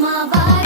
my vibe.